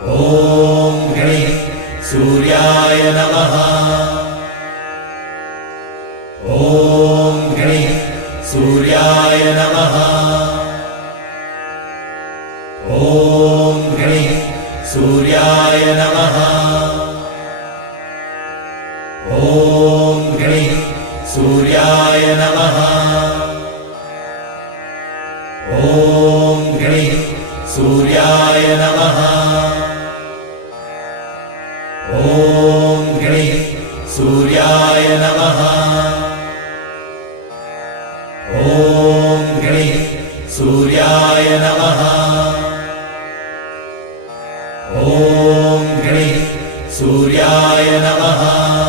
ॐ गणेश सूर्याय नमः। ॐ गणेश सूर्याय नमः। ॐ गणेश सूर्याय नमः। ॐ गणेश सूर्याय नमः। ॐ गणेश सूर्याय नमः। ॐ गणेश सूर्याय नमः। ॐ गणेश सूर्याय नमः। ॐ गणेश सूर्याय नमः।